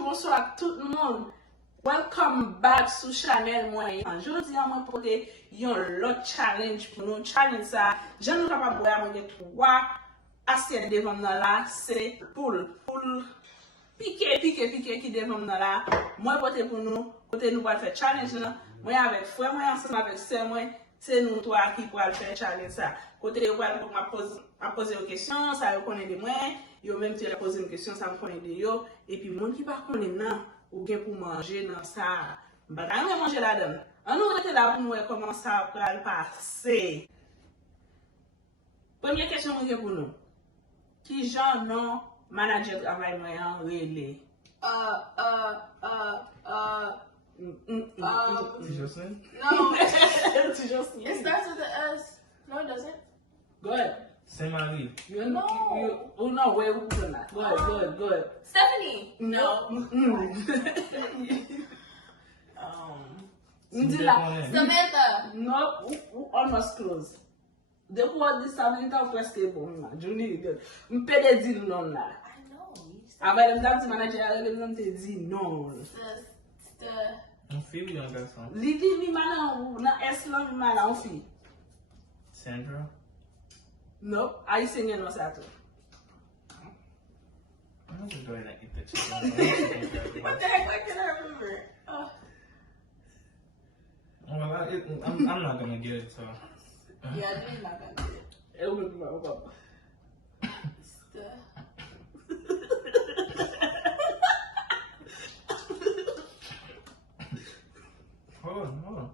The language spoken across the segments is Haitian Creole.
Bonjour, bonsoir tout le monde. Welcome back sur channel moi. Aujourd'hui, moi pote yon lot challenge pour nous. Challenge ça, j'en nous capable boire moi 3 assiettes devant nous là, c'est poul piké qui devant nous là. Moi pote pour nous, côté nous va faire challenge là. Moi avec frère moi ensemble avec sœur moi, c'est nous trois qui pour faire challenge ça. Côté yo va poser une question, ça yo connaît de moi. Yo même si elle pose une question, ça me connaît de yo. Et puis, moun qui pas connaît nan, ou bien pour manger dans ça. Bah, quand même manger là-dedans. On nous rete là pour nous comment ça va passer. Première question pour nous. Qui genre non manager travail moyen RELE? Jocelyn? No. It starts with the S. No, it doesn't. Go ahead. Saint-Marie. Oh no, where we going at? Go ahead. Stephanie. No. Samantha. No, almost close. Depois de Samantha ou presque bon. Johnny, me pede dire non là. I know. Avec le dame manager, elle me te dit non. Mon fille, un garçon. Lidi mi mana na S là mi mana on fi. Sandra. No, haïtien non ça tout. I'm just going to eat the chicken. What the heck? Why can't I remember? Oh. Well, I'm not going to get it, so. Yeah, you're not gonna do it. Eu vou tomar. Hold on.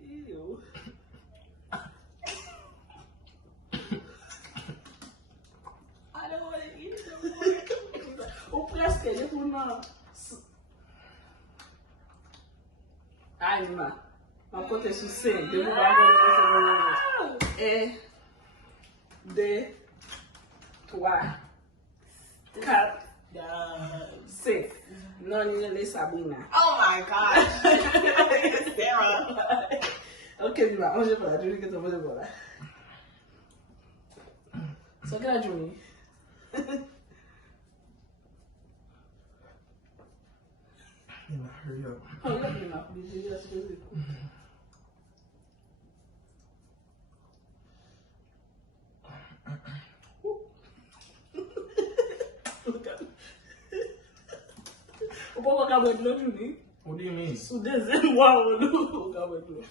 Ew. I don't want to eat it no more. O presque ele por não. Ai, ma. Mas acontece sim, devo dar é de 3 4 5 non il est Sabrina. Oh my gosh. Sarah. Ok, ma, on je parle, Julie que tu vas voir là. So que la Julie. Hurry up. Hurry up, ma. Yes. O povo acabou de ler, Julie. What do you mean? O desenho, uau, o acabou de ler.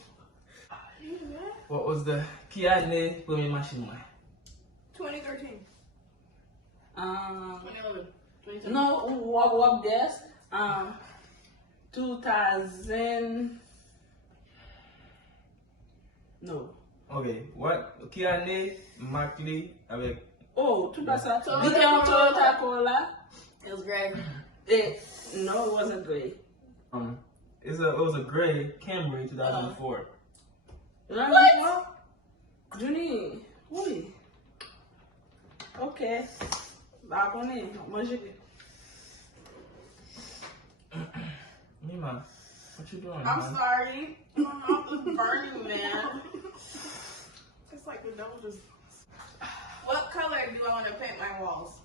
What was the qui a né pour mes machines? 2013. 2011. 2010. No, what guess? 2000. No. Okay, what? Qui a né Macley avec. Oh, tout ça. Toyota Did you have Toyota Corolla? It was gray. No, it wasn't gray. It was a gray Camry 2004. What? Juni, oui. Okay. Back on it. Mima, what you doing? I'm man? sorry. My mouth is burning, man. It's like the devil just. What color do I want to paint my walls?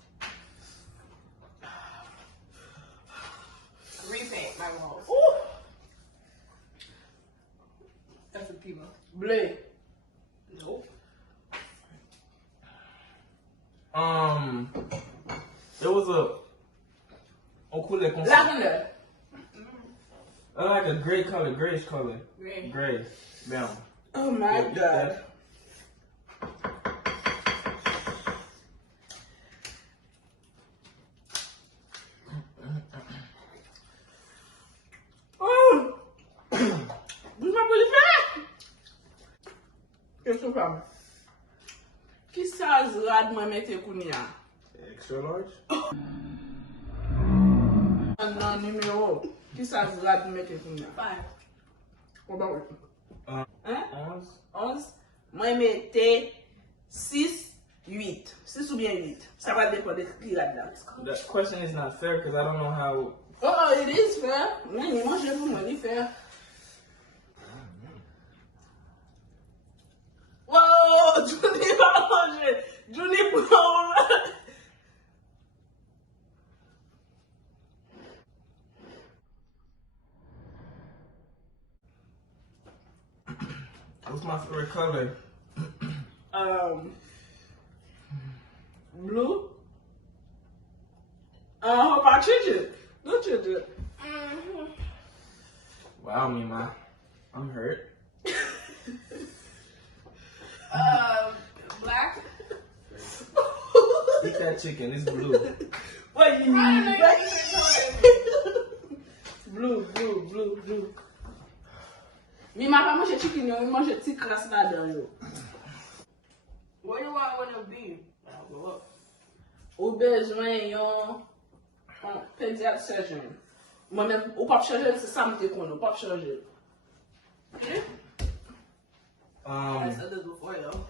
Repaint my walls. Ooh. That's a Pima. Bleu. Nope. There was on coulait comme ça. Lavender. Like a gray color, grayish color. Gray. Gray. Down. Oh my God. Oh! Vous m'avez fait? Qu'est-ce que ça? Qui ça zrad moi mette kounia? Extra large? Non, numéro. Qui ça zrad mette kounia? 5. What about it? Hein? 11. Moi mette 6, 8. 6 ou bien 8. Ça va dépendre de qui là-dedans. That question is not fair because I don't know how. Oh, it is fair. Oui, mais moi je vous me dis fair. Wow, Johnny va manger. Johnny prend. What's my favorite color? Blue. Hope I change it. Don't change it. Wow, Mima. I'm hurt. Black. Eat that chicken. It's blue. Wait, blue. Mi ma pa manje chicken yo, mi manje ti kras la dan yo. What do I want to be? I'll go up. Ou BEZWEN yon pediatric surgeon. Mwen men, ou pap chanje, se sa mte kon, ou pap chanje. I said this before though.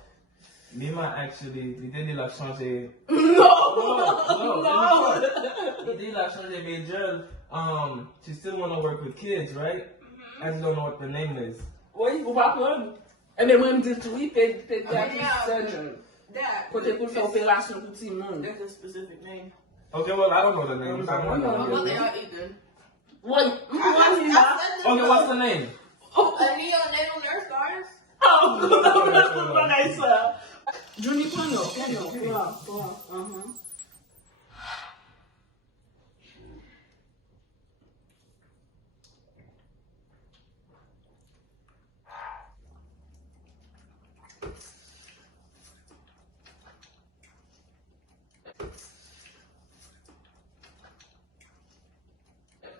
Mima actually, l'idée l'a changé. No! L'idée l'a changé major. She still want to work with kids, right? I just don't know what the name is. Oui, ou pa kon. E men mwen mdi tou, pediatric surgeon. That. Kote pou fè operasyon pou ti moun. There's a specific name. Okay, well, I don't know the name. So I don't know. Well, they are Ethan. Oui, Okay, what's the name? A neonatal nurse guard. Oh, nice. Johnny, pon yo.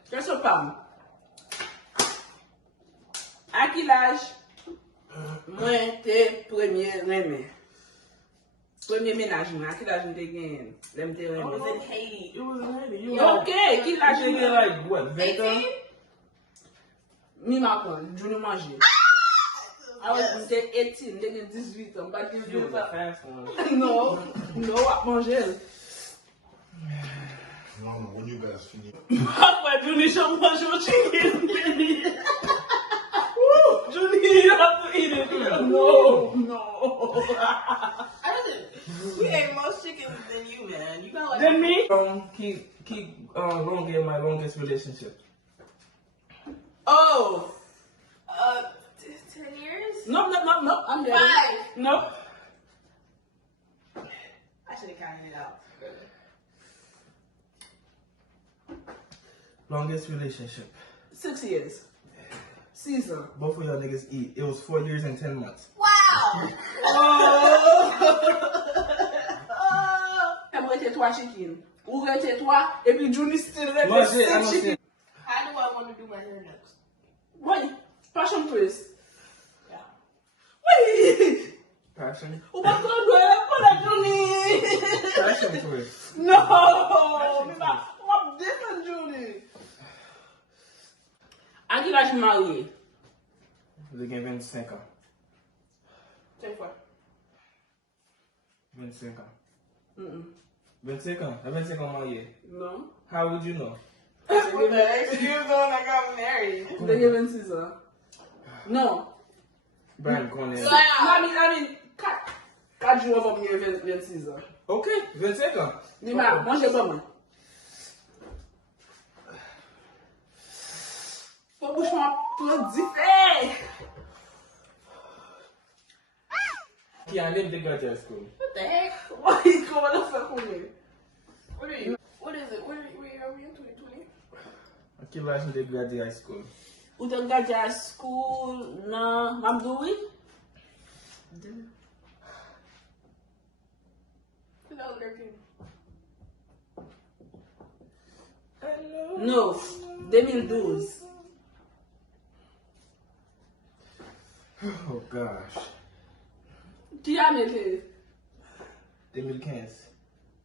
Question pam. À quel âge moi t'es premier remè? Premier ménagement, à quel âge m'te gagné? L'aime te It was remè. in Haiti. It was Haiti. You Ok, quel âge you get like what? 20? 18? Mi ma kon, jouni manje. I was m'te 18, m'te gen 18 ans, pas You 18 was a ans. fast one. Non, wap manje. Non, when you guys finish. Après, Johnny, je mange au chicken. Johnny, you have to eat it. No. I didn't. We ate more chicken than you, man. You got like. Then me? Keep going in my longest relationship. Oh. 10 years? No, I'm there. 5. No. I should have counted it out. Longest relationship. 6 years. Season. Both of y'all niggas eat. It was 4 years and 10 months. Wow! I'm going to take 3 chicken. Ou going to take 3, et puis Johnny still let Moi, me j'ai 6 annoncé. chicken. How do I want to do my hair next? Wait, passion twist. Yeah. Wait. Passion. Ou pas qu'on doit pas Johnny. Passion twist. No. I'm different, Johnny. À quel âge marié? Vous avez 25 ans. Take 4. 25 ans. 25 ans. T'as 25 ans marié. Non. How would you know? You're the one that got married. Vous avez 26 ans. Non. Brian connaît. Wow. I mean, 4 jours avant que 26 ans. Ok, 25 ans. Dis moi, mangez pas moi. Faut bouche moi trop diffé. Qui a même dégagé à school. What the heck? Ouais, comment on fait pour lui? What are you? What is it? Where are we in 2020? À quel âge vous dégagé à school? Ou te gade à school, non, Mabdoui? 2013. Non, 2012. Oh gosh. Qui a été? 2015.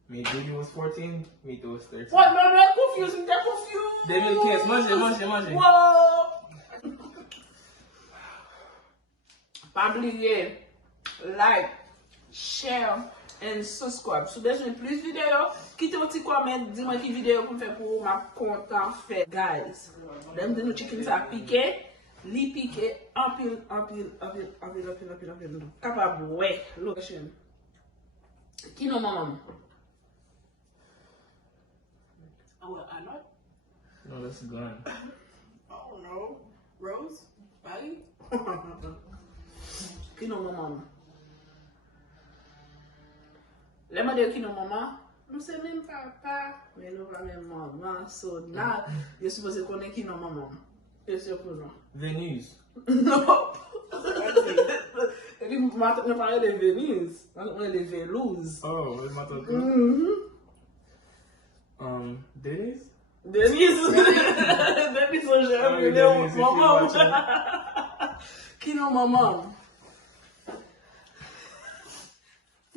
Me Judy was 14, me too was 13. What, I'm confused, I'm confused. 2015, mangez. Wow. Pas oublier, like, share and subscribe. Si vous avez plus de vidéos, quittez un petit comment, dis-moi quelle vidéo pour faire pour ma content fait, guys. Dem de nous chicken ça piqué, li piqué, en pile. Capable, ouais, location. Qui non maman? Oh, what, I know? No, that's gone. I don't know. Rose? Bye? Qui non maman? Les m'a dit qui non maman? Nous c'est même papa, mais nous pas même maman. So now, je suppose qu'on est qui non maman. C'est sûr que non. Venise. Non. Ele não parle de Venise, on est de Velouse. Oh, we mata Denise? Denise. Denise, on gère, Denise, maman. Qui non maman?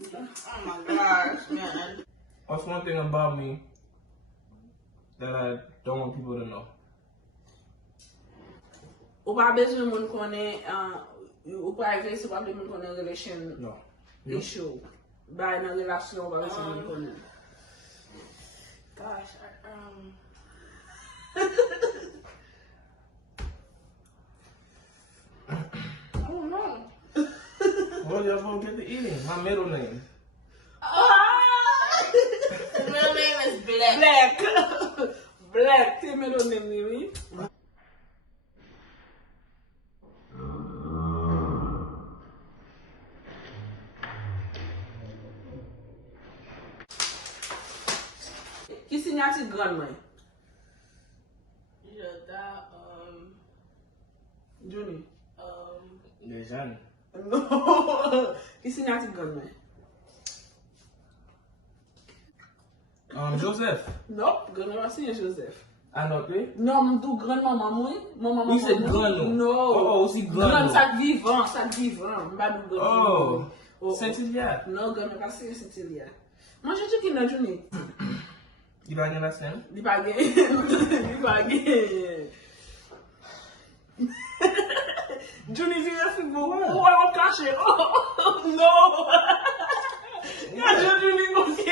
Oh my gosh, man. What's one thing about me that I don't want people to know? Ou pas besoin de moun connaît, ou private, c'est pas de moun connaît relation No. issue. Bah, dans relation, ou pas besoin de moun connaît. Gosh, I don't know. Well, y'all gonna get to eating. My middle name. His middle name is Black. Black. Black, c'est middle name, oui. Qui signature grande moi? Johnny. Les jeunes. Non. Qui signature grande moi? Joseph. Non, grande maman signé Joseph. Anoté? Non, mon tout grande maman moi. Maman Oui, c'est grand, non? Non. Oh, aussi grand. Grande sac vivant, sac vivant. M'ba dou grande. Oh, Saint-Hilaire. Non, grande pas signé Saint-Hilaire. Moi je dis qui dans Johnny. Il va gagner la scène? Il pas gagné. Il pas gagné. Johnny vient faire beau. Oh, on cache. Oh, non. Johnny ok.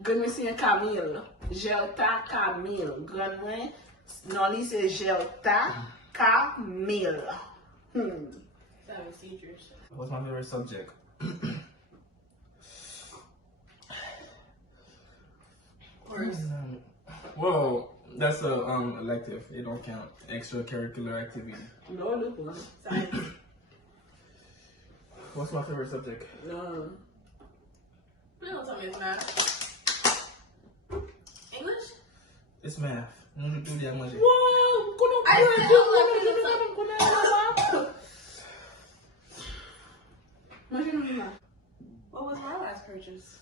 Grand c'est Camille. Gelta Camille. Grand moi, non, lui c'est Gelta Camille. That was Cedrus. What's my favorite subject? Well, that's a elective. It don't count. Extracurricular activity. No, look one. Science. What's my favorite subject? No. Please don't tell me it's math. English? It's math. Wow, What was my last purchase?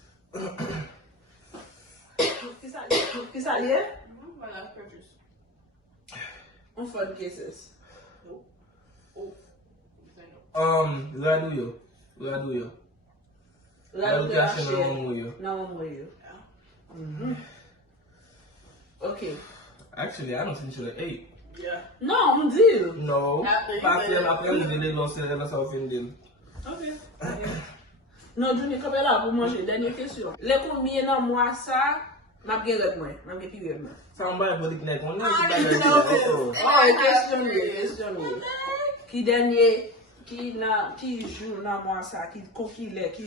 Qui ça lié? My last purchase. On fait des cases. Laduyo. Là, tu as Laduyo. Non, on Ok. Actually, I don't think you should have ate. Yeah. Non, on dit. No. After you Parce said que it. après, il est dans sa offended. Okay. Non, Johnny, comme là pour manger. Dernière question. Les combien dans mois ça? M'a bien red moi. M'a bien pire moi. Ça on va body connect. On Oh, question. Qui dernier qui joue dans mois ça? Qui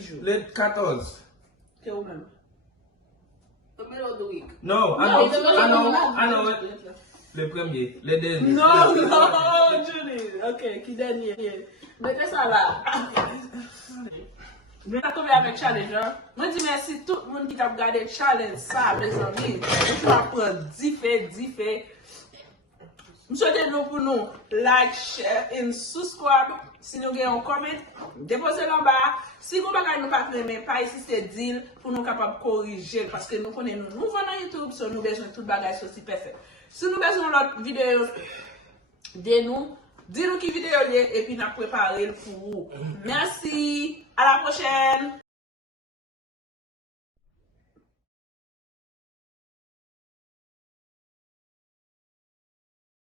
joue? Le 14. C'est au même. The middle of the week. No, I know it. Le premier. Le dernier. Non, Johnny. Ok, qui dernier? Mettez ça là. Je vais tomber avec challenge. Moi, dis merci tout le monde qui t'a regardé challenge ça, mes amis. Je vais apprendre 10 faits. Je souhaite nous pour nous like, share et subscribe. Si nous avons un comment, déposez en bas. Si vous ne nous pas aimer, pas ici c'est deal pour nous capables de corriger parce que nous connaissons nous nouveaux dans YouTube, so nous besoin de tout bagage aussi parfait. Si nous besoin d'autres vidéos de nous, dis-nous qui vidéo est et puis nous préparer pour vous. Merci, à la prochaine.